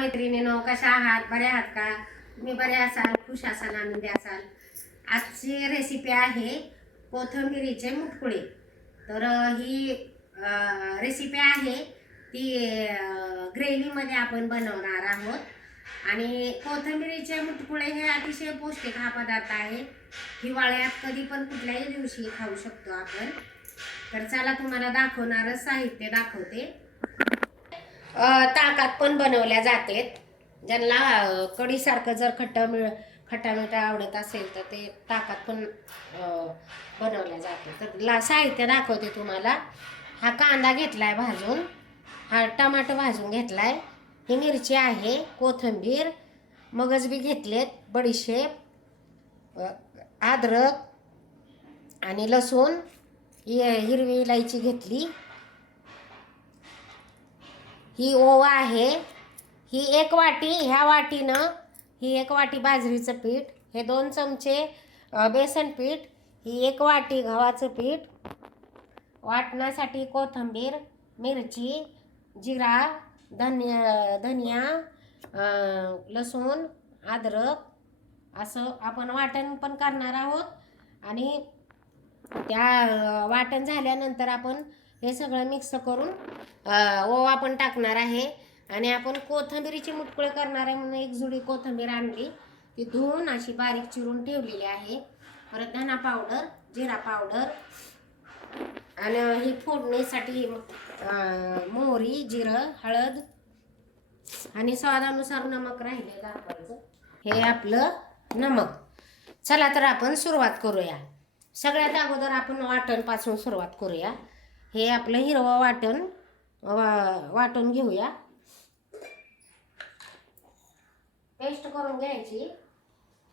मैत्रिणींनो, कशा आहात? बरे आहात का? तुम्ही बरे असाल, खुश असाल, आनंदी असाल. आजची रेसिपी आहे कोथिंबिरीचे मुटकुळे. तर ही रेसिपी आहे ती ग्रेव्हीमध्ये आपण बनवणार आहोत. आणि कोथिंबिरीचे मुटकुळे हे अतिशय पौष्टिक हा पदार्थ आहे. हिवाळ्यात कधी पण कुठल्याही दिवशी खाऊ शकतो आपण. तर चला तुम्हाला दाखवणारं साहित्य दाखवते. ताकात पण बनवल्या जाते. ज्यांना कढीसारखं जर खट्टा मिठा आवडत असेल तर ते ताकात पण बनवल्या जाते. तर साहित्य दाखवते तुम्हाला. हा कांदा घेतलाय भाजून, हा टमाटो भाजून घेतलाय, ही मिरची आहे, कोथिंबीर, मगज बी घेतलेत, बडीशेप, अद्रक आणि लसूण, हिरवी इलायची घेतली, ही ओवा आहे, ही एक वाटी, ह्या वाटीनं ही एक वाटी बाजरीचं पीठ, हे 2 चमचे बेसन पीठ, ही एक वाटी गव्हाचं पीठ, वाटण्यासाठी कोथिंबीर, मिरची, जिरा, धनिया, लसूण, अद्रक असं आपण वाटण पण करणार आहोत. आणि त्या वाटण झाल्यानंतर आपण हे सगळं मिक्स करून ओवा पण टाकणार आहे. आणि आपण कोथिंबिरीची मुटकुळे करणार आहे म्हणून एक जुडी कोथिंबीर आणली, ती धुवून अशी बारीक चिरून ठेवलेली आहे. परत धना पावडर, जिरा पावडर, आणि ही फोडणीसाठी मोहरी, जिरं, हळद आणि स्वादानुसार नमक राहिले दाखवायचं. हे आपलं नमक. चला तर आपण सुरुवात करूया. सगळ्यात अगोदर आपण वाटणपासून सुरुवात करूया. हे आपलं हिरवं वाटण वाटून घेऊया. पेस्ट करून घ्यायची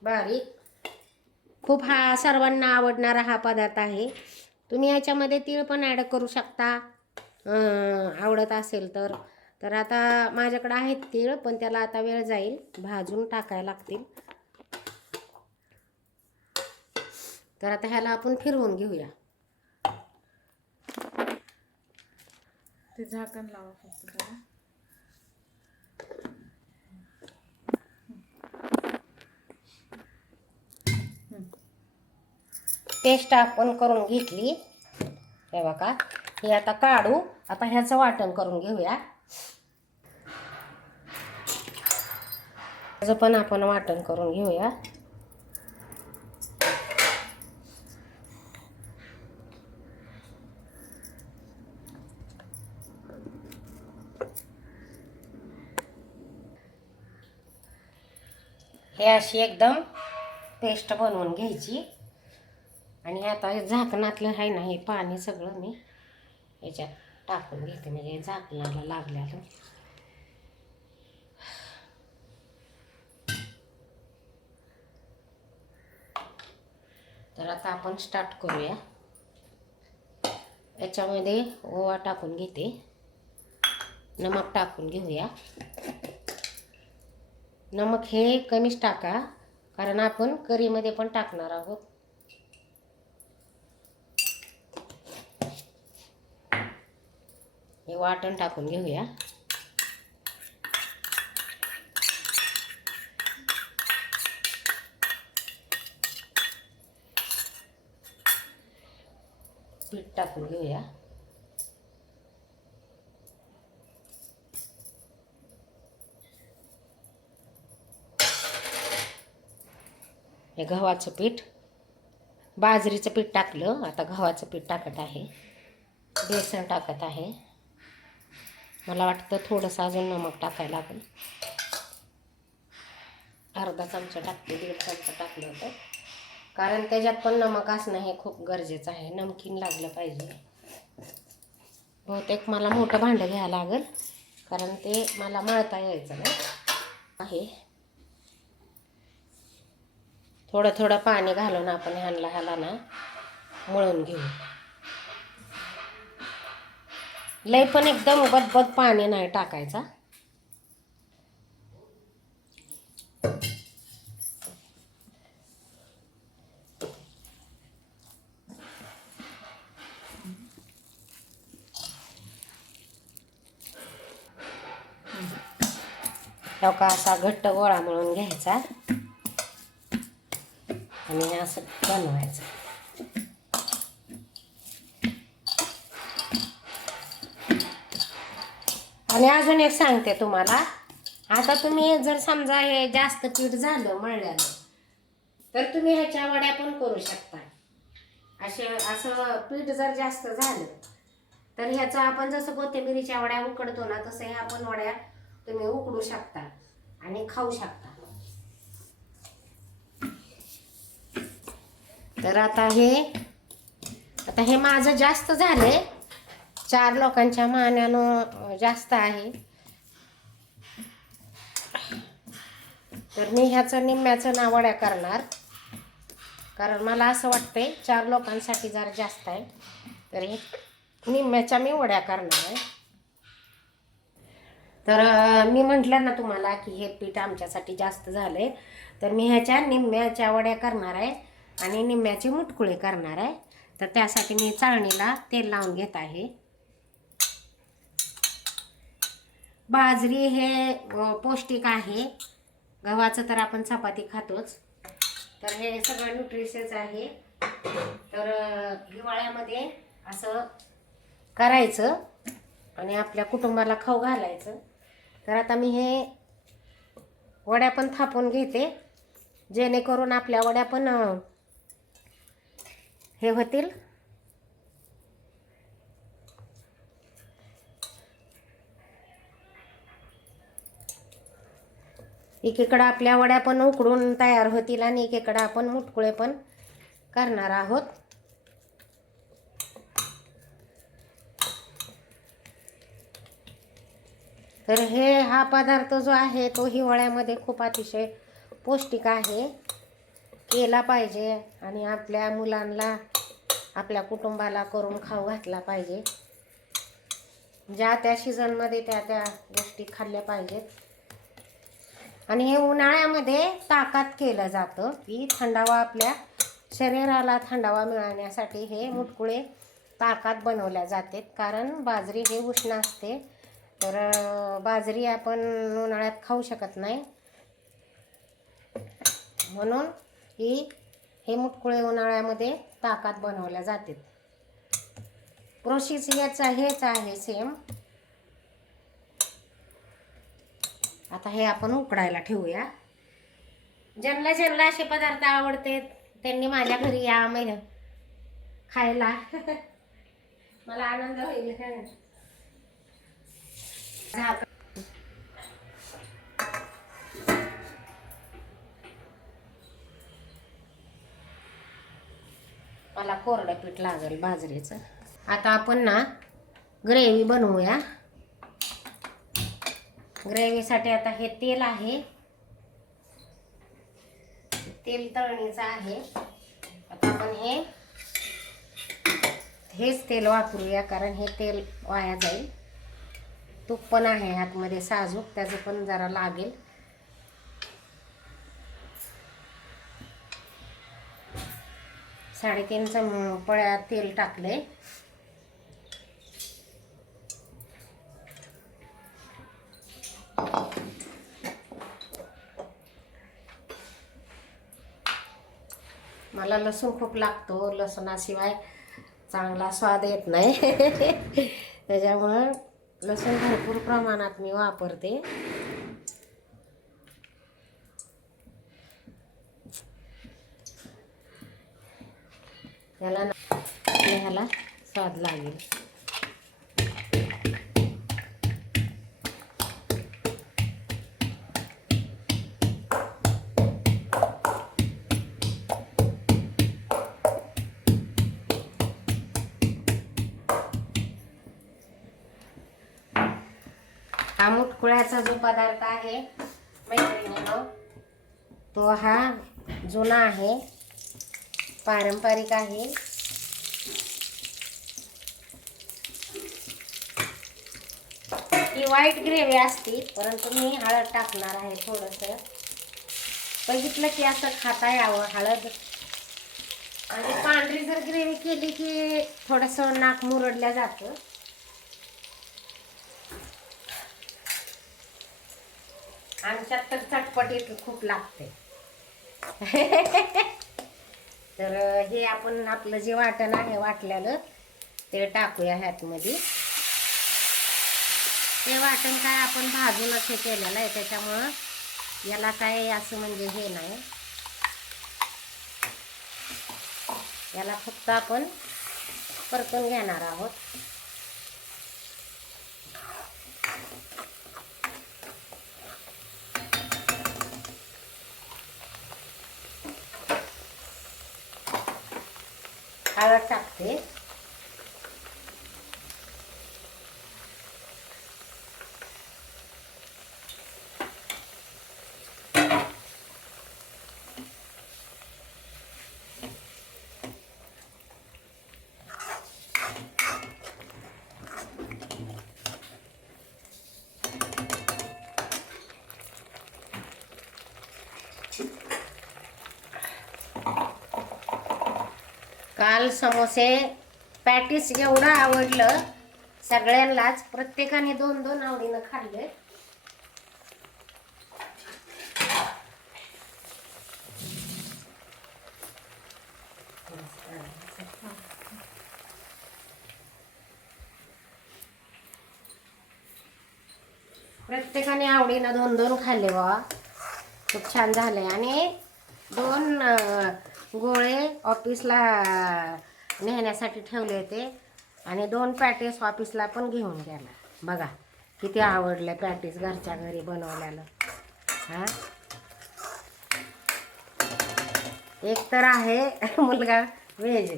बारीक. खूप हा सर्वांना आवडणारा हा पदार्थ आहे. तुम्ही याच्यामध्ये तीळ पण ॲड करू शकता आवडत असेल तर. तर आता माझ्याकडे आहेत तीळ, पण त्याला आता वेळ जाईल, भाजून टाकायला लागतील. तर आता ह्याला आपण फिरवून घेऊया. ते झाकण लावा फक्त जरा. पेस्ट आपण करून घेतली, हे बघा. हे आता काढू. आता ह्याचं वाटण करून घेऊया. ह्याचं पण आपण वाटण करून घेऊया. हे अशी एकदम पेस्ट बनवून घ्यायची. आणि आता हे झाकणातलं आहे ना, हे पाणी सगळं मी याच्यात टाकून घेते, म्हणजे झाकणाला लागल्यालं. तर आता आपण स्टार्ट करूया. याच्यामध्ये ओवा टाकून घेते, नमक टाकून घेऊया. नमक हे कमीच टाका, कारण आपण करीमध्ये पण टाकणार आहोत. हे वाटण टाकून घेऊया. पीठ टाकून घेऊया. हे गव्हाचं पीठ, बाजरीचं पीठ टाकलं, आता गव्हाचं पीठ टाकत आहे, बेसन टाकत आहे. मला वाटतं थोडंसं अजून नमक टाकायला लागेल. अर्धा चमचा टाकते, 1.5 चमचा टाकलं होतं, कारण त्याच्यात पण नमक असणं हे खूप गरजेचं आहे. नमकीन लागलं पाहिजे. बहुतेक मला मोठं भांडं घ्यायला लागेल, कारण ते मला मळता यायचं नाही आहे. थोडं थोडं पाणी घालून आपण ह्याला ना मळून घेऊ. लय पण एकदम बदबद पाणी नाही टाकायचा. का असा घट्ट गोळा मळून घ्यायचा आणि हे असं बनवायचं. आणि अजून एक सांगते तुम्हाला, आता तुम्ही जर समजा हे जास्त पीठ झालं मळल्यानं, तर तुम्ही ह्याच्या वड्या पण करू शकता. असं पीठ जर जास्त झालं तर ह्याचं आपण जसं कोथिंबीरीच्या वड्या उकडतो ना, तसं ह्या पण वड्या तुम्ही उकडू शकता आणि खाऊ शकता. तर आता हे माझं जास्त झालंय, 4 लोकांच्या मानानं जास्त आहे. तर मी ह्याचं निम्म्याचं ना वड्या करणार, कारण मला असं वाटतंय 4 लोकांसाठी जरा जास्त आहे, तर हे निम्म्याच्या मी वड्या करणार आहे. तर मी म्हटलं ना तुम्हाला की हे पीठ आमच्यासाठी जास्त झालंय, तर मी ह्याच्या निम्म्याच्या वड्या करणार आहे आणि निम्म्याचे मुटकुळे करणार आहे. तर त्यासाठी मी चाळणीला तेल लावून घेत आहे. बाजरी हे पौष्टिक आहे, गव्हाचं तर आपण चपाती खातोच, तर हे सगळं न्यूट्रिशन्स आहे. तर हिवाळ्यामध्ये असं करायचं आणि आपल्या कुटुंबाला खाऊ घालायचं. तर आता मी हे वड्या पण थापून घेते, जेणेकरून आपल्या वड्या पण हे होतील. एकीकडं आपल्या वड्या पण उकडून तयार होतील आणि एकीकडं आपण मुटकुळे पण करणार आहोत. तर हा पदार्थ जो आहे तो हिवाळ्यामध्ये खूप अतिशय पौष्टिक आहे, केला पाहिजे आणि आपल्या मुलांना, आपल्या कुटुंबाला करून खाऊ घातला पाहिजे. ज्या त्या सीझनमध्ये त्या गोष्टी खाल्ल्या पाहिजेत. आणि हे उन्हाळ्यामध्ये ताकात केलं जातं की थंडावा, आपल्या शरीराला थंडावा मिळण्यासाठी हे मुटकुळे ताकात बनवल्या जातात. कारण बाजरी हे उष्ण असते, तर बाजरी आपण उन्हाळ्यात खाऊ शकत नाही, म्हणून हे मुटकुळे उन्हाळ्यामध्ये ताकात बनवल्या जातात. प्रोसेस हेच आहे सेम. आता हे आपण उकडायला ठेवूया. ज्यांना असे पदार्थ आवडते त्यांनी माझ्या घरी या खायला. मला आनंद होईल. मला कोरडं पीठ लागेल बाजरीचं. आता आपण ना ग्रेव्ही बनवूया. ग्रेव्हीसाठी आता हे तेल आहे, तेल तळणीचं आहे. आता आपण हेच तेल वापरूया, कारण हे तेल वाया जाईल. तूप पण आहे आतमध्ये साजूक, त्याचं पण जरा लागेल. साडेतीन पळ्या तेल टाकले. मला लसूण खूप लागतो, लसणाशिवाय चांगला स्वाद येत नाही. त्याच्यामुळं लसूण भरपूर प्रमाणात मी वापरते. ह्याला स्वाद लागेल. हा मुटकुळ्याचा जो पदार्थ आहे मैत्रिणींनो, तो हा जुना आहे, पारंपरिक आहे. ही व्हाईट ग्रेव्ही असते, परंतु मी हळद टाकणार आहे थोडंसं. बघितलं की असं खाता यावं हळद. आणि पांढरी जर ग्रेव्ही केली की थोडंसं नाक मुरडल्या जातं. आमच्यात तर चटपटीत खूप लागते. तर हे आपण आपलं जे वाटण आहे वाटलेलं ते टाकूया ह्यातमध्ये. ते वाटण काय आपण भाजूनच हे केलेलं आहे, त्याच्यामुळं याला काय असं म्हणजे हे नाही. याला फक्त आपण परतून घेणार आहोत. हळद टाकते. काल समोसे पॅटीस एवढं आवडलं सगळ्यांनाच, प्रत्येकाने 2-2 आवडीनं खाल्ले. प्रत्येकाने आवडीनं 2-2 खाल्ले बाबा. खूप छान झाले. आणि 2 गोळे ऑफिसला नेण्यासाठी ठेवले होते आणि 2 पॅटीस ऑफिसला पण घेऊन गेला. बघा किती आवडले पॅटीस घरच्या घरी बनवल्यानं. हां, एक तर आहे मुलगा व्हेज,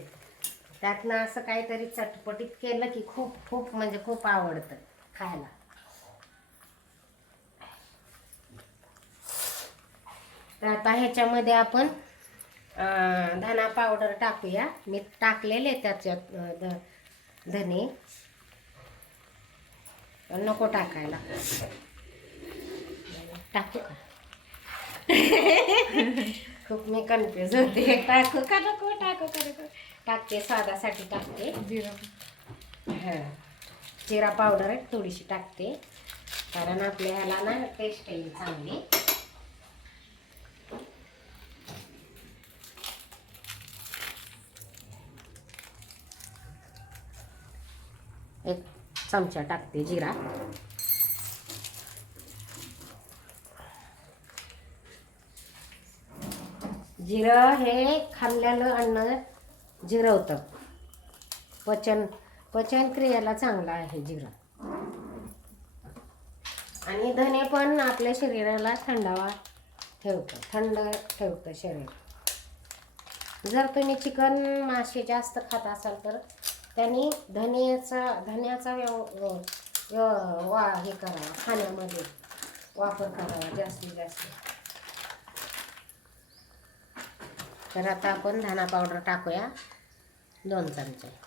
त्यातनं असं काहीतरी चटपटीत केलं की खूप खूप म्हणजे खूप आवडतं खायला. तर आता ह्याच्यामध्ये आपण धना पावडर टाकूया. मी टाकलेले त्याच्यात धने नको टाकायला. टाकू का? खूप मी कन्फ्युज होते. टाकू का नको, टाकू का नको. टाकते, स्वादासाठी टाकते. हां, जिरा पावडर थोडीशी टाकते कारण आपल्या ह्याला ना टेस्ट येईल चांगली. एक चमचा टाकते जिरा. जिरं हे खाल्लेलं अन्न जिरवतं. पचन क्रियेला चांगलं आहे जिरं. आणि धने पण आपल्या शरीराला थंडावा ठेवतं, थंड ठेवतं शरीर. जर तुम्ही चिकन मासे जास्त खात असाल तर त्यांनी धन्याचा हे करावा, खाण्यामध्ये वापर करावा जास्तीत जास्त. तर आता आपण धना पावडर टाकूया 2 चमचे.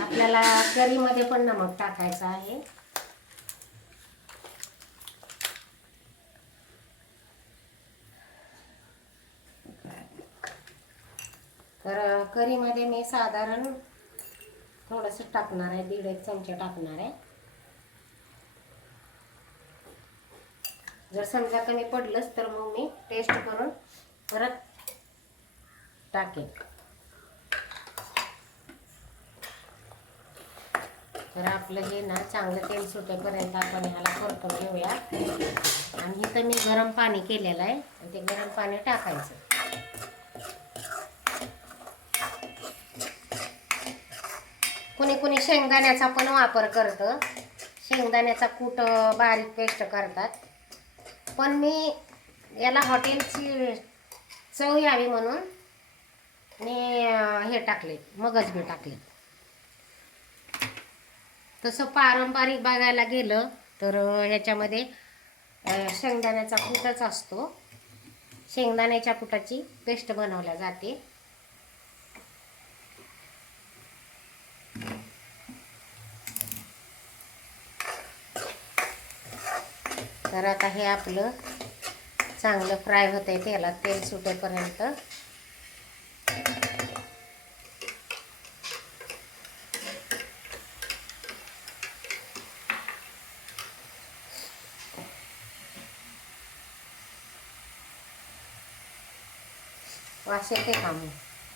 आपल्याला करीमध्ये पण नमक टाकायचं आहे. तर करीमध्ये मी साधारण थोडंसं टाकणार आहे, 1.5 चमचे टाकणार आहे. जर समजा कमी पडलंच तर मग मी टेस्ट करून परत टाकेन. तर आपलं हे ना चांगलं तेल सुटेपर्यंत आपण ह्याला परतून घेऊया. आणि इथं मी गरम पाणी केलेलं आहे, ते गरम पाणी टाकायचं. कुणी शेंगदाण्याचा पण वापर करतं, शेंगदाण्याचा कूट बारीक पेस्ट करतात. पण मी याला हॉटेलची चव यावी म्हणून मी हे टाकले, मगज बी टाकले. तसं पारंपरिक बघायला गेलं तर ह्याच्यामध्ये शेंगदाण्याचा कूटच असतो. शेंगदाण्याच्या कुटाची पेस्ट बनवल्या जाते. तर आता हे आपलं चांगलं फ्राय होतंय तेलात, तेल सुटेपर्यंत. वास येते का मग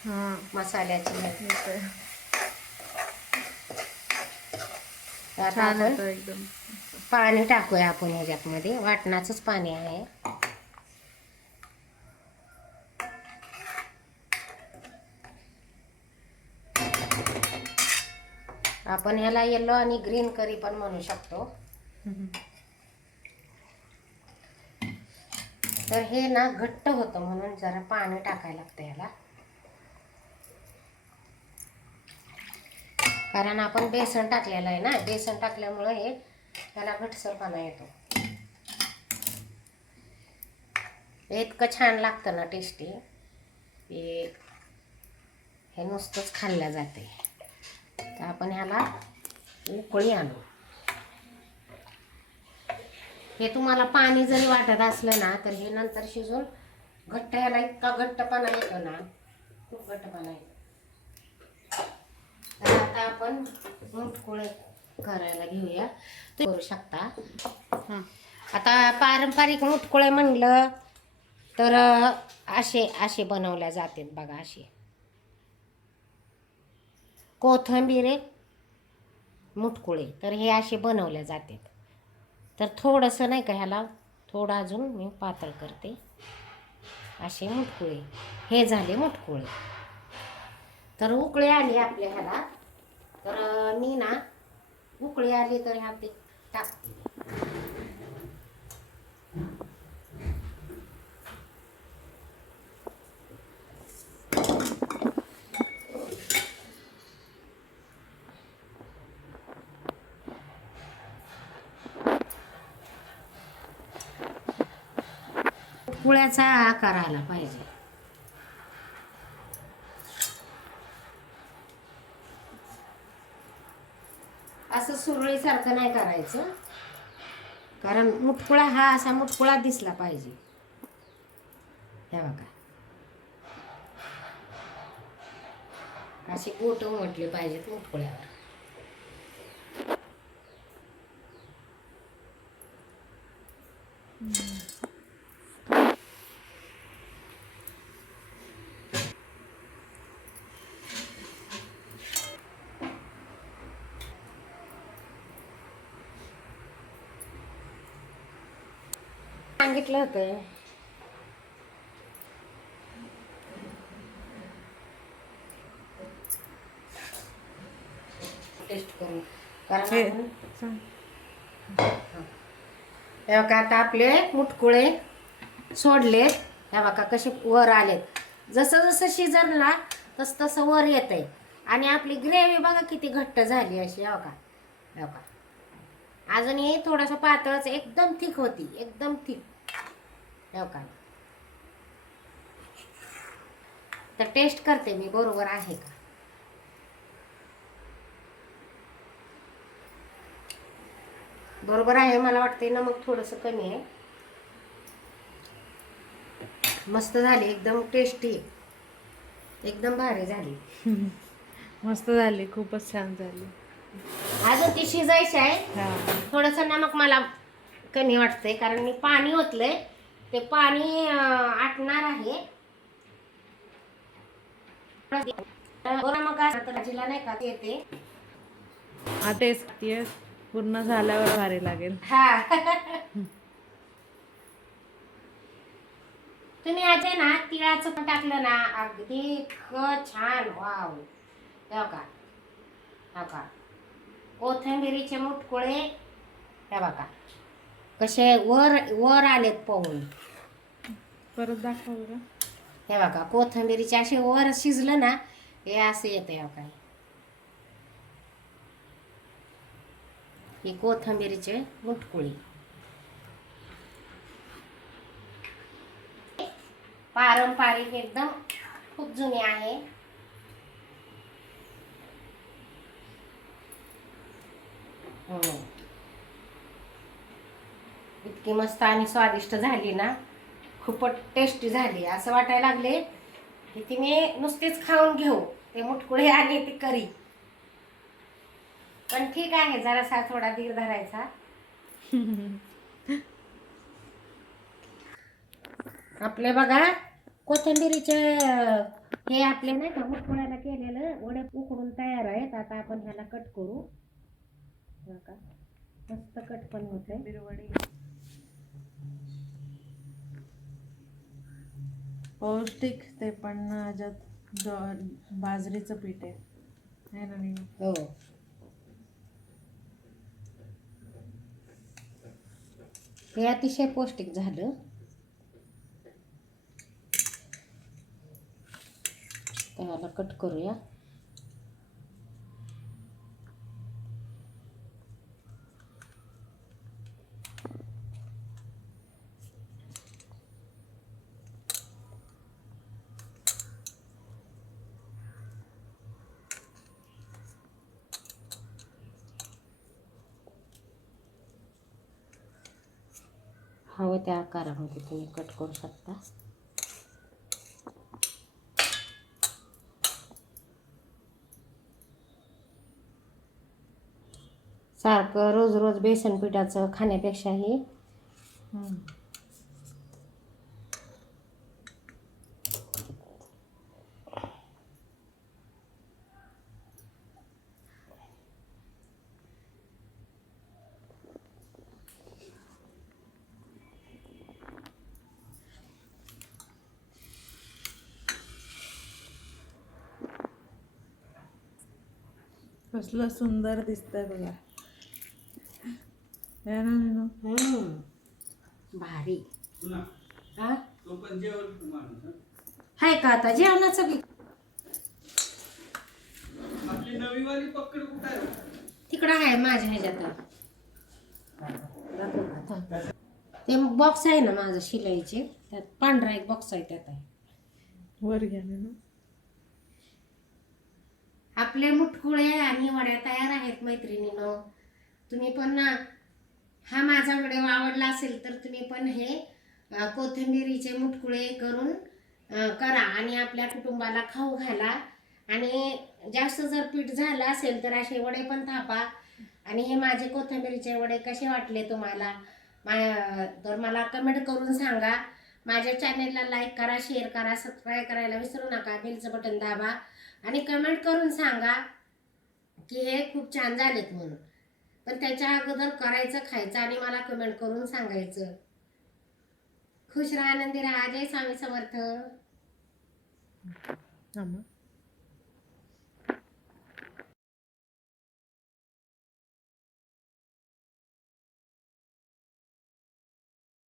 हां मसाल्याची? येतोय. तर आता छान आपण येतो एकदम. पाणी टाकूया आपण ह्याच्यातमध्ये, वाटणाचंच पाणी आहे. आपण ह्याला येलो आणि ग्रीन करी पण म्हणू शकतो. तर हे ना घट्ट होतं म्हणून जरा पाणी टाकायला लागतं ह्याला, कारण आपण बेसन टाकलेलं आहे ना. बेसन टाकल्यामुळं हे ह्याला घटसरपणा येतो. हे इतकं छान लागतं ना, टेस्टी. हे नुसतंच खाल्लं जाते. तर आपण ह्याला उकळी आणू. हे तुम्हाला पाणी जरी वाटत असलं ना, तर हे नंतर शिजून घट्ट, ह्याला इतका घट्टपणा येतो ना, खूप घट्टपणा येतो. तर आता आपण मुटकुळे करायला घेऊया. तुम्ही करू शकता. आता पारंपरिक मुटकुळे म्हणलं तर असे असे बनवल्या जातात बघा. असे कोथिंबीर मुटकुळे, तर हे असे बनवले जातात. तर थोडंसं नाही का ह्याला थोडं अजून मी पातळ करते. असे मुटकुळे हे झाले मुटकुळे. तर उकळी आली आपल्या ह्याला, तर मी ना उकळी आली तर ह्यात ते टाकते. मुटकुळ्याचा आकार आला पाहिजे. असं सुरळीसारखं नाही करायचं, कारण मुटकुळा हा असा मुटकुळा दिसला पाहिजे. हे बघा, असे गोट म्हटले पाहिजेत मुटकुळ्यावर. सांगितलं होतं टेस्ट करून, कारण हे आपण सांग. हे बघा आता आपले मुटकुळे सोडलेत. हे बघा कसे वर आलेत. जसं जसं शिजरला तसं तसं वर येत आहे. आणि आपली ग्रेव्ही बघा किती घट्ट झाली अशी. हे बघा, हे बघा, अजून हे थोडंसं पातळच, एकदम थिक होती, एकदम थिक. हे बघा, तर टेस्ट करते मी बरोबर आहे का. बरोबर आहे मला वाटते ना, मग थोडंसं कमी आहे. मस्त झाली, एकदम टेस्टी, एकदम भारी झाली. मस्त झाली, खूपच छान झाली. अजून ती शिजायची आहे. हा थोडंसं नमक मला कमी वाटतंय, कारण मी पाणी ओतलंय, ते पाणी आटणार आहे. मग भाजीला नाही का येते. आता टेस्ट पूर्ण झाल्यावर भारी लागेल. हा तुम्ही आज आहे ना तिळाचं पण टाकलं ना, अगदी इतकं छान. वाव, हे बघा, हे बघा, कोथिंबिरीचे मुटकुळे हे बघा कसे वर वर आलेत पाहून. परत दाखव बरं. हे बघा कोथिंबिरीचे असे वर शिजलं ना, हे असं येतं. हे बघा, ही कोथिंबिरीचे मुटकुळी पारंपरिक, एकदम खूप जुनी आहे. इतकी मस्त आणि स्वादिष्ट झाली ना, खूपच टेस्टी झाली. असं वाटायला लागले की ती मी नुसतीच खाऊन घेऊ, ते मुटकुळे आणि ती करी. पण ठीक आहे, जरासा थोडा धीर धरायचा. आपले बघा कोथिंबिरीचे हे आपले नाही का मुटकुळ्याला केलेलं वडे उकडून तयार आहेत. आता आपण ह्याला कट करू. बघा मस्त कट पण होते. बिरवडी पौष्टिक, ते पण ह्याच्यात बाजरीचं पीठ आहे ना नीनू? हो, हे अतिशय पौष्टिक झालं. त्याला कट करूया. हवं त्या आकारामध्ये तुम्ही कट करू शकता. सारखं रोज रोज बेसन पिठाचं खाण्यापेक्षाही कसलं सुंदर दिसतंय बघा. है ना नीनू? भारी. हा? हाय का आता जेवणाचं बी तिकडं आहे माझ्या ह्याच्यात. ते बॉक्स आहे ना माझं शिलाईचे, त्यात पांढरा एक बॉक्स आहे, त्यात आहे. वर घ्या नीनू. आपले मुटकुळे आणि वड्या तयार आहेत मैत्रिणींनो. तुम्ही पण ना, हा माझा व्हिडिओ आवडला असेल तर तुम्ही पण हे कोथिंबिरीचे मुटकुळे करून करा आणि आपल्या कुटुंबाला खाऊ घाला. आणि जास्त जर पीठ झालं असेल तर असे वडे पण थापा. आणि हे माझे कोथिंबिरीचे वडे कसे वाटले तुम्हाला तर मला कमेंट करून सांगा. माझ्या चॅनेलला लाईक करा, शेअर करा, सबस्क्राईब करायला विसरू नका. बेलचं बटन दाबा आणि कमेंट करून सांगा की हे खूप छान झालेत म्हणून. पण त्याच्या अगोदर करायचं, खायचं आणि मला कमेंट करून सांगायचं. खुश राहा, आनंदी राहा. जय स्वामी समर्थ.